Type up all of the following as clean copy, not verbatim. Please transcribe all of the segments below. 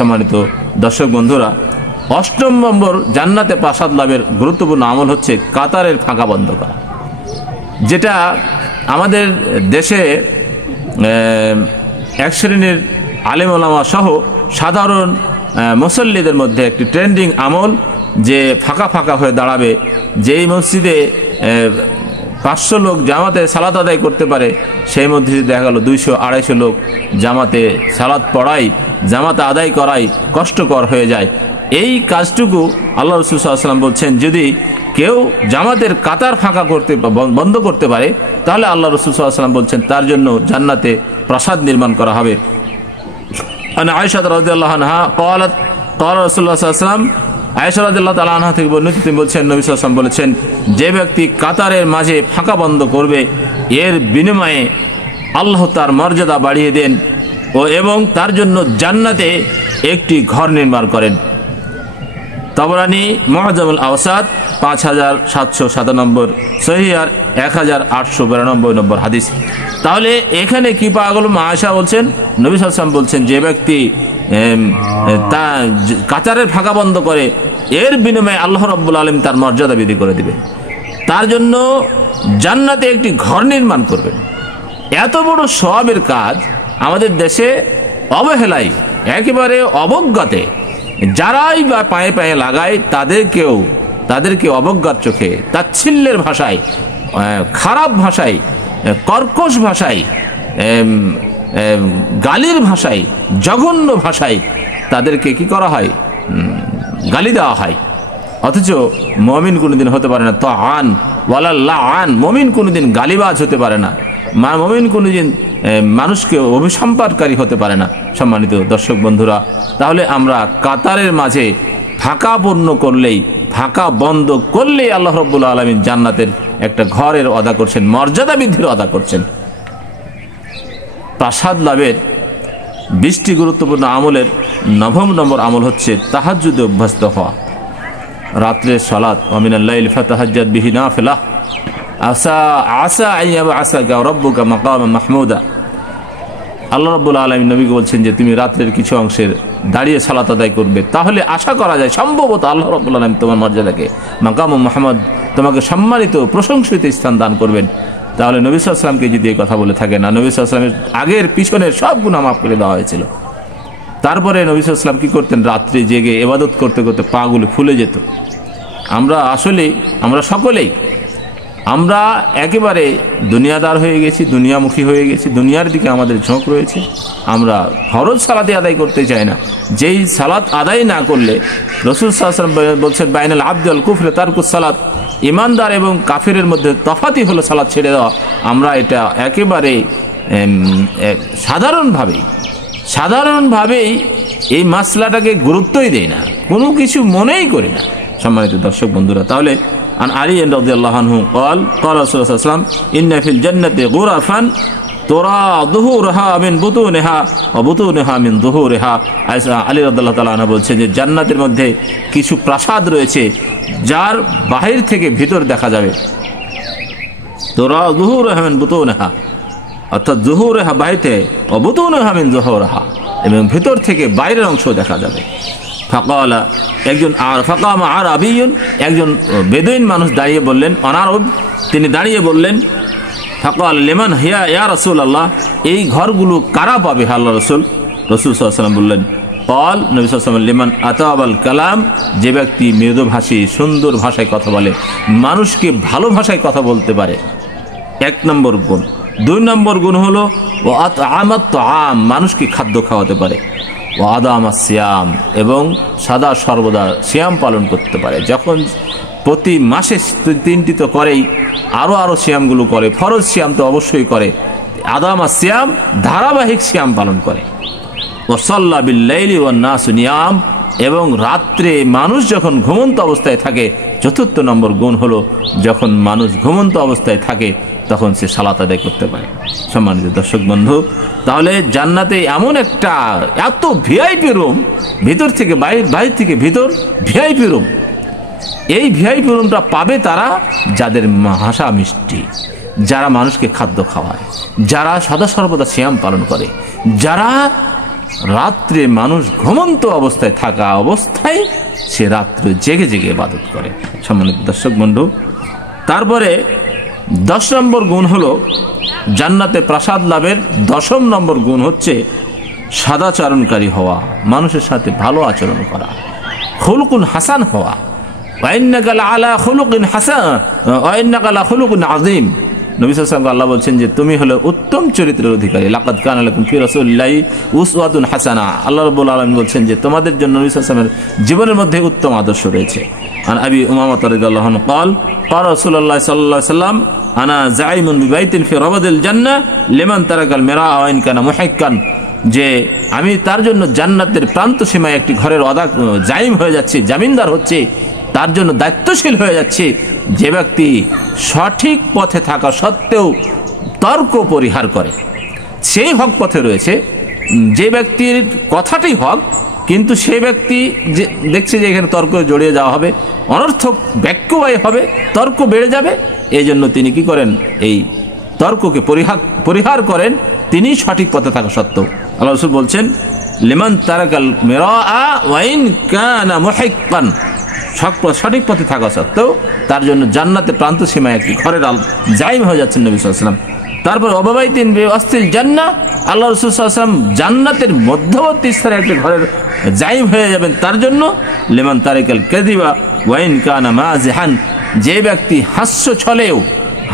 সম্মানিত দর্শক বন্ধুরা, 8 নম্বর জান্নাতে প্রাসাদ লাভের গুরুত্বপূর্ণ আমল হচ্ছে কাতারের ফাঁকা বন্ধ করা, যেটা আমাদের দেশে এক শ্রেণীর আলেম ওলামা সহ সাধারণ মুসল্লিদের মধ্যে একটি ট্রেন্ডিং আমল, যে ফাঁকা ফাঁকা হয়ে দাঁড়াবে। যেই মসজিদে 500 লোক জামাতে সালাত আদায় করতে পারে, সেই মসজিদে দেখা গেল 200-250 লোক জামাতে সালাত পড়াই, জামাতে আদায় করাই কষ্টকর হয়ে যায়। এই কাজটুকু আল্লাহ রাসূল সাল্লাল্লাহু আলাইহি ওয়াসাল্লাম বলছেন, যদি কেউ জামাতের কাতার ফাঁকা করতে বন্ধ করতে পারে, তাহলে আল্লাহ রাসূল সাল্লাল্লাহু আলাইহি ওয়াসাল্লাম বলছেন তার জন্য জান্নাতে প্রাসাদ নির্মাণ করা হবে। আয়েশা রাদিয়াল্লাহু আনহা قالت قال رسول الله صلى الله عليه وسلم, আয়েশা রাদিয়াল্লাহু তাআলা আনহা থেকে বর্ণিত, তিনি বলছেন নবী সাল্লাল্লাহু আলাইহি ওয়াসাল্লাম বলেছেন, যে ব্যক্তি কাতারের মাঝে ফাঁকা বন্ধ করবে, এর বিনিময়ে আল্লাহ তার মর্যাদা বাড়িয়ে দেন এবং তার জন্য জান্নাতে একটি ঘর নির্মাণ করেন। তাবরানী মুআজ্জামুল আওসাত 5797 সহিহ 1892 নম্বর হাদিস। তাহলে এখানে কি পাওয়া গেল? আয়েশা বলছেন, নবী সাল্লাল্লাহু আলাইহি ওয়াসাল্লাম বলছেন, যে ব্যক্তি তা কাতারের ফাঁকা বন্ধ করে, এর বিনিময়ে আল্লাহ রাব্বুল আলামিন তার মর্যাদা বৃদ্ধি করে দিবে, তার জন্য জান্নাতে একটি ঘর নির্মাণ করবেন। এত বড় সওয়াবের কাজ আমাদের দেশে অবহেলায়, একেবারে অবজ্ঞাতে যারাই বা পায়ে পায়ে লাগায়, তাদেরকে অবজ্ঞার চোখে, তাচ্ছিল্যের ভাষায়, খারাপ ভাষায়, কর্কশ ভাষায়, গালির ভাষায়, জঘন্য ভাষায় তাদেরকে কি করা হয়? গালি দেওয়া হয়। অথচ মুমিন কোনোদিন হতে পারে না তাআন ওয়ালা লাআন, মুমিন কোনোদিন গালিবাজ হতে পারে না, মুমিন কোনোদিন মানুষকে অভিসম্পাদকারী হতে পারে না। সম্মানিত দর্শক বন্ধুরা, তাহলে আমরা কাতারের মাঝে ফাঁকা পূর্ণ করলেই, ফাঁকা বন্ধ করলেই আল্লাহ রাব্বুল আলামিন জান্নাতের একটা ঘরের ওয়াদা করছেন, মর্যাদা বৃদ্ধির ওয়াদা করছেন। প্রাসাদ লাভের 20টি গুরুত্বপূর্ণ আমলের 9 নম্বর আমল হচ্ছে তাহাজ্জুদে অভ্যস্ত হওয়া, রাত্রের সালাত। ওয়া মিনাল লাইলি ফাতাহাজ্জাদ বিহি নাফিলাহ আসা আইয়াবআসাকা রাব্বুকা মাকামান মাহমুদা। আল্লাহ রাব্বুল আলামিন নবীকে বলছেন যে তুমি রাত্রের কিছু অংশের দাঁড়িয়ে সালাত আদায় করবে, তাহলে আশা করা যায় সম্ভবত আল্লাহ রাব্বুল আলামিন তোমার মর্যাদাকে, মাকাম মাহমুদ, তোমাকে সম্মানিত প্রশংসিত স্থান দান করবেন। তাহলে নবী সাল্লাল্লাহু আলাইহি ওয়াসাল্লামকে যদি এই কথা বলে থাকে, না, নবী সাল্লাল্লাহু আলাইহি ওয়াসাল্লামের আগের পিছনের সব গুনাহ মাফ করে দেওয়া হয়েছিল। তারপরে নবী সাল্লাল্লাহু আলাইহি ওয়াসাল্লাম কি করতেন? রাত্রে জেগে ইবাদত করতে করতে পাগুলো ফুলে যেত। আমরা সকলেই আমরা একেবারে দুনিয়াদার হয়ে গেছি, দুনিয়ামুখী হয়ে গেছি, দুনিয়ার দিকে আমাদের ঝোঁক রয়েছে। আমরা ফরজ সালাতে আদায় করতে চাই না। যেই সালাত আদায় না করলে, রাসূল সাল্লাল্লাহু আলাইহি ওয়াসাল্লাম বলছেন, বাইনাল আবদি ওয়াল কুফরি তারকুস সালাত, ইমানদার এবং কাফিরের মধ্যে তফাতই হলো সালাত ছেড়ে দেওয়া। আমরা এটা একেবারে সাধারণভাবেই এই মাসলাটাকে গুরুত্বই দেই না, কোনো কিছু মনেই করি না। সম্মানিত দর্শক বন্ধুরা, তাহলে আন আলী রাদিয়াল্লাহু আনহু قال قال رسول الله صلى الله عليه وسلم ان في الجنه غرفا ترى ظهورها من بطونها وبطونها من ظهورها। আলী রাদিয়াল্লাহু তাআলা আনহু বলছেন যে জান্নাতের মধ্যে কিছু প্রাসাদ রয়েছে যার বাহির থেকে ভিতর দেখা যাবে। তুরা যুহুরহা মিন বুতুনহা, অর্থাৎ যুহুরহা বাইরে, ও বুতুনহা মিন যুহুরহা, এবং ভিতর থেকে বাইরের অংশ দেখা যাবে। ফাকালা, ফাকামা আরাবিয়ুন, একজন বেদুইন মানুষ দাঁড়িয়ে বললেন, অনারব, তিনি দাঁড়িয়ে বললেন, ফাকাল লিমান হিয়া ইয়া রাসূলুল্লাহ, এই ঘরগুলো কারা পাবে আল্লাহ রাসূল? রাসূল সাল্লাল্লাহু আলাইহি ওয়াসাল্লাম বললেন, قال নবী সাল্লাল্লাহু আলাইহি ওয়াসাল্লাম, লিমান আতাবাল কালাম, যে ব্যক্তি মৃদুভাষী, সুন্দর ভাষায় কথা বলে, মানুষকে ভালো ভাষায় কথা বলতে পারে, 1 নম্বর গুণ। 2 নম্বর গুণ হলো ওয়া আতআমাত তাআম, মানুষকে খাদ্য খাওয়াতে পারে, ওয়া আদামাস সিয়াম, এবং সদা সর্বদা সিয়াম পালন করতে পারে। যখন প্রতি মাসে 3টি তো করেই, আরো সিয়ামগুলো করে, ফরজ সিয়াম তো অবশ্যই করে, আদামাস সিয়াম, ধারাবাহিক সিয়াম পালন করে। ওয়াসাল্লা বিল লাইলি ওয়ান নাসু নিয়াম, এবং রাত্রে মানুষ যখন ঘুমন্ত অবস্থায় থাকে, 4 নম্বর গুণ হলো যখন মানুষ ঘুমন্ত অবস্থায় থাকে তখন সে সালাত আদায় করতে পারে। সম্মানিত দর্শক বন্ধু, তাহলে জান্নাতে এমন একটা এত ভিআইপি রুম, ভিতর থেকে বাইরে থেকে ভিতর ভিআইপি রুম। এই ভিআইপি রুমটা পাবে তারা যাদের ভাষা মিষ্টি, যারা মানুষকে খাদ্য খাওয়ায়, যারা সদা সর্বদা সিয়াম পালন করে, যারা রাত্রে মানুষ ঘুমন্ত অবস্থায় থাকা অবস্থায় সে রাত্রে জেগে জেগে ইবাদত করে। সম্মানিত দর্শক বন্ধু, তারপরে 10 নম্বর গুণ হলো জান্নাতে প্রাসাদ লাভের 10ম নম্বর গুণ হচ্ছে সদাচরণকারী হওয়া, মানুষের সাথে ভালো আচরণ করা, খুলকুন হাসান হওয়া। ওয়াইন্নাকা লাআলা খুলুকিন হাসান ওয়াইন্নাকা লাখুলুকুন আযীম। নবী সাল্লাল্লাহু আলাইহি ওয়াসাল্লাম আল্লাহ বলছেন যে তুমি হলো উত্তম চরিত্রের অধিকারী। লাকাদ কানা লাকুম ফি রাসূলিল্লাহি উসওয়াতুন হাসানা। আল্লাহ রাব্বুল আলামিন বলছেন যে তোমাদের জন্য নবী সাল্লাল্লাহু আলাইহি ওয়াসাল্লামের জীবনের মধ্যে উত্তম আদর্শ রয়েছে। আন আবি উমামা রাদিয়াল্লাহু আনহু قال قال رسول الله صلى الله عليه وسلم انا زعيم ببيت في ربد الجنه لمن ترك المراء وان كان محقا। যে আমি তার জন্য জান্নাতের প্রান্ত সীমায় একটি ঘরের জাইম হয়ে যাচ্ছে, জামিনদার হচ্ছে, তার জন্য দায়িত্বশীল হয়ে যাচ্ছে যে ব্যক্তি সঠিক পথে থাকা সত্ত্বেও তর্ক পরিহার করে। সেই হক পথে রয়েছে, যে ব্যক্তির কথাটাই হক কিন্তু সে ব্যক্তি যে দেখছে যে এখানে তর্ক জড়িয়ে যাওয়া হবে, অনর্থক বাক্যবায় হবে, তর্ক বেড়ে যাবে, এই জন্য তিনি কি করেন, এই তর্ককে পরিহার করেন, তিনি সঠিক পথে থাকা সত্ত্বেও। আল্লাহ রাসূল বলছেন লিমান তারাকাল মিরাআ ওয়া ইন কানা মুহিক্কান, সঠিক পথে থাকা সত্ত্বেও তার জন্য জান্নাতের প্রান্ত সীমায় একটি ঘরের জাইম হয়ে যাচ্ছেন নবী সাল্লাল্লাহু আলাইহি ওয়াসাল্লাম। তারপর ওয়াবাইতিন বিওয়াসতিল জান্নাহ, আল্লাহ রাসূল সাল্লাল্লাহু আলাইহি ওয়াসাল্লাম জান্নাতের মধ্যবর্তী স্থানে একটি ঘরের জাইম হয়ে যাবেন তার জন্য। লিমান তারাকাল কাযিবা ওয়া ইন কানা মাযিহান, যে ব্যক্তি হাস্য ছলেও,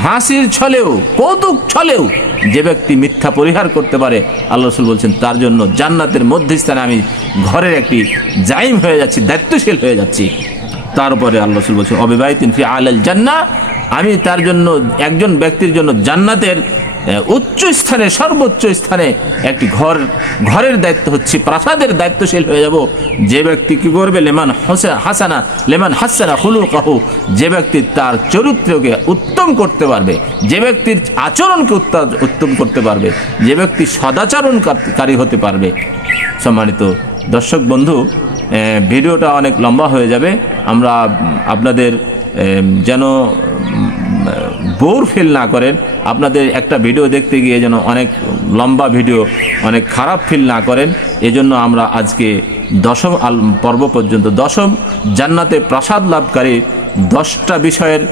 হাসির ছলেও, কৌতুক ছলেও যে ব্যক্তি মিথ্যা পরিহার করতে পারে, আল্লাহ রাসূল বলছেন তার জন্য জান্নাতের মধ্যস্থানে আমি ঘরের একটি জাইম হয়ে যাচ্ছি, দায়িত্বশীল হয়ে যাচ্ছি। তারপরে আল্লাহ রাসূল বলছেন অবিবাহিতিন ফি আলাল জান্নাহ, আমি তার জন্য, একজন ব্যক্তির জন্য জান্নাতের উচ্চ স্থানে, সর্বোচ্চ স্থানে একটি ঘরের দায়িত্ব হচ্ছে, প্রাসাদের দায়িত্বশীল হয়ে যাব। যে ব্যক্তি কি করবে, লেমান হাসানা খুলুকাহু, যে ব্যক্তি তার চরিত্রকে উত্তম করতে পারবে, যে ব্যক্তির আচরণকে উত্তম করতে পারবে, যে ব্যক্তি সদাচরণকারী হতে পারবে। সম্মানিত দর্শক বন্ধু, ভিডিওটা অনেক লম্বা হয়ে যাবে, আমরা আপনাদের যেন বোর ফিল না করেন, আপনাদের একটা ভিডিও দেখতে গিয়ে যেন অনেক লম্বা ভিডিও, অনেক খারাপ ফিল না করেন, এজন্য আমরা আজকে 10ম পর্ব পর্যন্ত, 10ম জান্নাতে প্রাসাদ লাভকারী 10টা বিষয়ের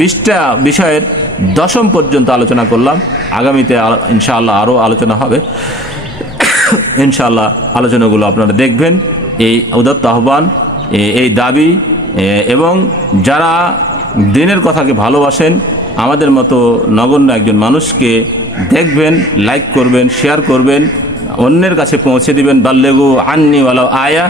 20টা বিষয়ের 10ম পর্যন্ত আলোচনা করলাম। আগামীতে ইনশাআল্লাহ আরও আলোচনা হবে। ইনশাআল্লাহ আলোচনাগুলো আপনারা দেখবেন। এই উদাত্ত আহ্বান, এই দাবি, এবং যারা দিনের কথাকে ভালোবাসেন, আমাদের মতো নগণ্য একজন মানুষকে দেখবেন, লাইক করবেন, শেয়ার করবেন, অন্যের কাছে পৌঁছে দিবেন। বাল্লেগু আন্নি ওয়ালাউ আয়া।